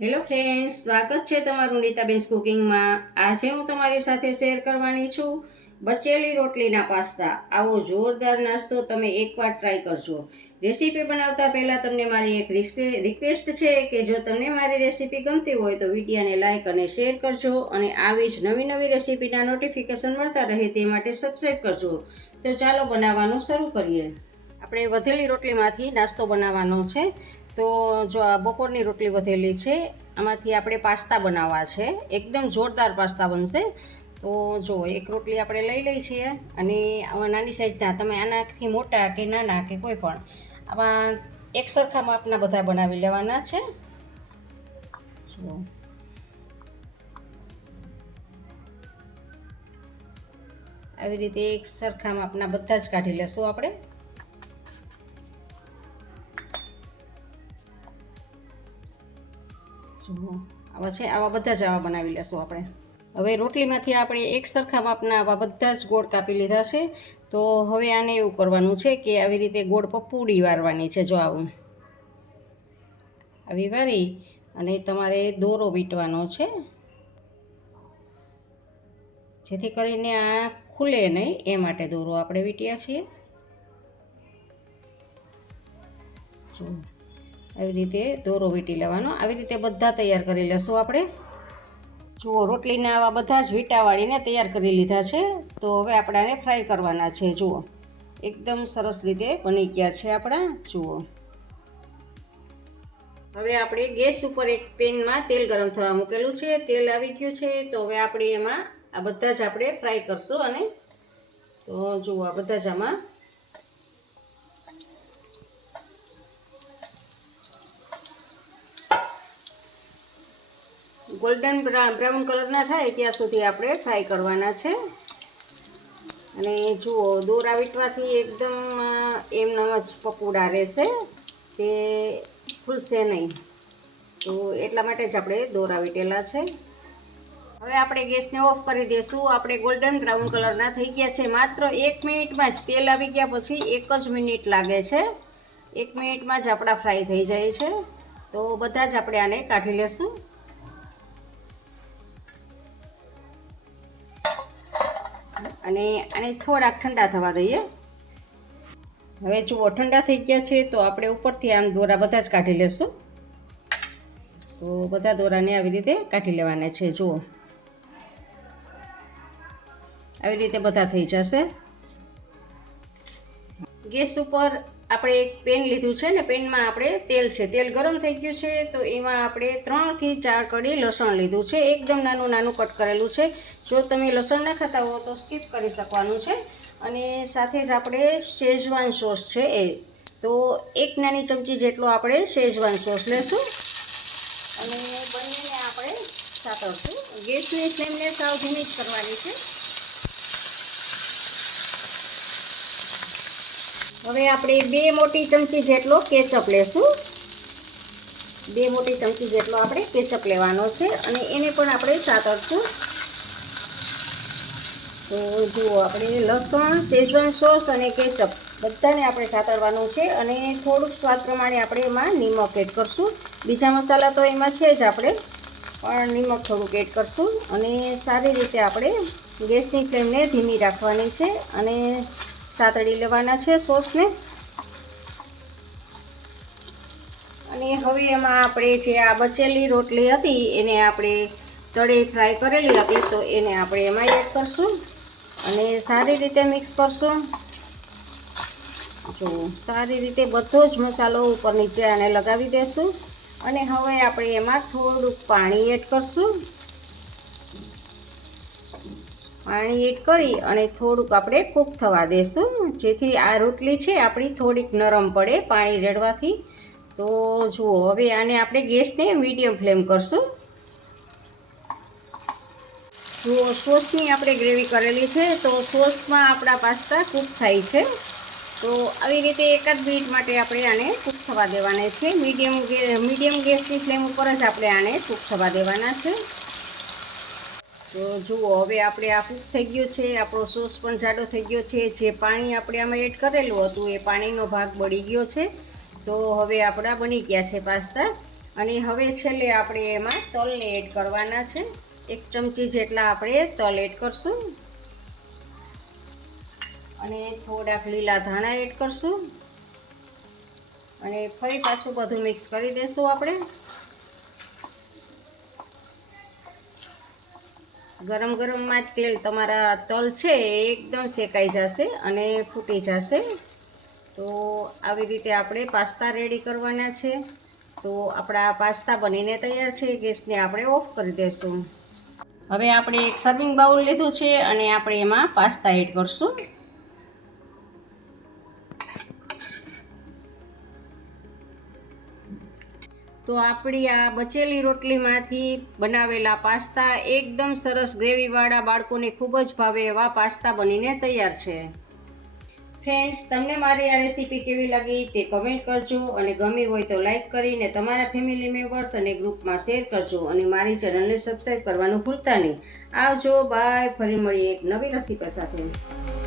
Hello friends સ્વાગત છે તમારું નીતાબેન્સ કુકિંગમાં આજે હું તમારી સાથે શેર કરવાની છું બચેલી રોટલીના પાસ્તા. આવો જોરદાર નાસ્તો તમે એકવાર ટ્રાય કરજો. રેસીપી બનાવતા પહેલાં તમને મારી એક રિક્વેસ્ટ છે કે જો તમને મારી રેસીપી ગમતી હોય તો વિડીયોને લાઇક અને શેર કરજો અને આવી જ નવી નવી રેસીપીના નોટિફિકેશન મળતા રહે તે માટે સબસ્ક્રાઈબ કરજો. તો ચાલો બનાવવાનું શરૂ કરીએ. આપણે વધેલી રોટલીમાંથી નાસ્તો બનાવવાનો છે. તો જો આ બપોરની રોટલી વધેલી છે, આમાંથી આપણે પાસ્તા બનાવવા છે. એકદમ જોરદાર પાસ્તા બનશે. તો જો, એક રોટલી આપણે લઈ લઈ છીએ અને નાની સાઈઝના, તમે આનાથી મોટા કે નાના કે કોઈ પણ, આમાં એક સરખા માપના બધા બનાવી લેવાના છે. આવી રીતે એક સરખા માપના બધા જ કાઢી લેશું આપણે. આવા છે, આવા બધા જ આવા બનાવી લેશું આપણે. હવે રોટલીમાંથી આપણે એક સરખા માપના આવા બધા જ ગોળ કાપી લીધા છે. તો હવે આને એવું કરવાનું છે કે આવી રીતે ગોળ પપૂડી વારવાની છે, જો આવું. આવી વારી અને તમારે દોરો વીંટવાનો છે. જેથી કરીને આ ખુલે નહીં, એ માટે દોરો આપણે વીંટ્યા છીએ. જો. આવી રીતે દોરો વીંટી લેવાનો. આવી રીતે બધા તૈયાર કરી લેશું આપણે. જુઓ, રોટલીના આવા બધા જ વીંટાવાળીને તૈયાર કરી લીધા છે. તો હવે આપણે આને ફ્રાય કરવાના છે. જુઓ, એકદમ સરસ રીતે બની ગયા છે આપણા. જુઓ. હવે આપણે ગેસ ઉપર એક પેનમાં તેલ ગરમ થવા મૂકેલું છે. તેલ આવી ગયું છે. તો હવે આપણે એમાં આ બધા જ આપણે ફ્રાય કરશું અને તો જુઓ, આ બધા જ આમાં ગોલ્ડન બ્રાઉન કલરના થાય ત્યાં સુધી આપણે ફ્રાય કરવાના છે. અને જુઓ, દોરા વીટવાથી એકદમ એમનામ જ પકોડા રહેશે. તે ફૂલશે નહીં. તો એટલા માટે જ આપણે દોરા વીટેલા છે. હવે આપણે ગેસને ઓફ કરી દઈશું આપણે ગોલ્ડન બ્રાઉન કલરના થઈ ગયા છે. માત્ર એક મિનિટમાં જ તેલ આવી ગયા પછી એક જ મિનિટ લાગે છે. એક મિનિટમાં જ આપણા ફ્રાય થઈ જાય છે. તો બધા જ આપણે આને કાઢી લેશું. અને આને થોડાક ઠંડા થવા દઈએ. હવે જુઓ, ઠંડા થઈ ગયા છે તો આપણે ઉપરથી આમ દોરા બધા જ કાઢી લેશું. તો બધા દોરાને આવી રીતે કાઢી લેવાના છે, જુઓ. આવી રીતે બધા થઈ જશે. ગેસ ઉપર આપણે એક પેન લીધું છે ને પેનમાં આપણે તેલ છે. તેલ ગરમ થઈ ગયું છે તો એમાં આપણે ત્રણથી ચાર કડી લસણ લીધું છે. એકદમ નાનું નાનું કટ કરેલું છે. જો તમે લસણ ના ખાતા હો તો સ્કીપ કરી શકવાનું છે. અને સાથે જ આપણે શેઝવાન સોસ છે એ. તો એક નાની ચમચી જેટલો આપણે શેઝવાન સોસ લેશું. અને બંનેને આપણે સાતવશું ગેસની ફ્લેમને સાવ ધીમી જ કરવાની છે. હવે આપણે બે મોટી ચમચી જેટલો કેચઅપ લેશું. બે મોટી ચમચી જેટલો આપણે કેચઅપ લેવાનો છે અને એને પણ આપણે સાતરશું. તો જુઓ આપણે લસણ, સેઝવન સોસ અને કેચઅપ બધાને આપણે સાતરવાનું છે અને થોડુંક સ્વાદ પ્રમાણે આપણે એમાં નિમક એડ કરશું. બીજા મસાલા તો એમાં છે જ આપણે, પણ નિમક થોડુંક એડ કરશું અને સારી રીતે આપણે ગેસની ફ્લેમને ધીમી રાખવાની છે અને સાતળી લેવાના છે સોસને. અને હવે એમાં આપણે જે આ બચેલી રોટલી હતી, એને આપણે તળી ફ્રાય કરેલી હતી, તો એને આપણે એમાં એડ કરશું. અને સારી રીતે મિક્સ કરશું. જો, સારી રીતે બધો જ મસાલો ઉપર નીચે આને લગાવી દેશું. અને હવે આપણે એમાં થોડુંક પાણી એડ કરશું. પાણી એડ કરી અને થોડુંક આપણે કૂક થવા દેશું. જેથી આ રોટલી છે આપણી થોડીક નરમ પડે પાણી રેડવાથી. તો જુઓ, હવે આને આપણે ગેસને મીડિયમ ફ્લેમ કરશું. જુઓ, સોસની આપણે ગ્રેવી કરેલી છે, તો સોસમાં આપણા પાસ્તા કૂક થાય છે. તો આવી રીતે એકાદ મિનિટ માટે આપણે આને કૂક થવા દેવાના છે. મીડિયમ મીડિયમ ગેસની ફ્લેમ ઉપર જ આપણે આને કૂક થવા દેવાના છે. તો જુઓ, હવે આપણે આ કૂક થઈ ગયું છે, આપણો સોસ પણ જાડો થઈ ગયો છે. જે પાણી આપણે આમાં એડ કરેલું હતું, એ પાણીનો ભાગ બળી ગયો છે. તો હવે આપણા બની ગયા છે પાસ્તા. અને હવે છેલ્લે આપણે એમાં તલને એડ કરવાના છે. એક ચમચી જેટલા આપણે તલ એડ કરશું. અને થોડાક લીલા ધાણા એડ કરશું. અને ફરી પાછું બધું મિક્સ કરી દઈશું આપણે. ગરમ ગરમમાં જ તેલ તમારા તલ છે એકદમ શેકાઈ જશે અને ફૂટી જશે. તો આવી રીતે આપણે પાસ્તા રેડી કરવાના છે. તો આપણા પાસ્તા બનીને તૈયાર છે. ગેસને આપણે ઓફ કરી દઈશું હવે આપણે એક સર્વિંગ બાઉલ લીધું છે અને આપણે એમાં પાસ્તા એડ કરશું. તો આપણી આ બચેલી રોટલીમાંથી બનાવેલા પાસ્તા એકદમ સરસ ગ્રેવીવાળા બાળકોને ખૂબ જ ભાવે એવા પાસ્તા બનીને તૈયાર છે. ફ્રેન્ડ્સ, તમને મારી આ રેસીપી કેવી લાગી તે કમેન્ટ કરજો અને ગમી હોય તો લાઈક કરીને તમારા ફેમિલી મેમ્બર્સ અને ગ્રુપમાં શેર કરજો અને મારી ચેનલને સબસ્ક્રાઈબ કરવાનું ભૂલતા નહીં. આવજો, બાય, ફરી મળીએ એક નવી રેસીપી સાથે.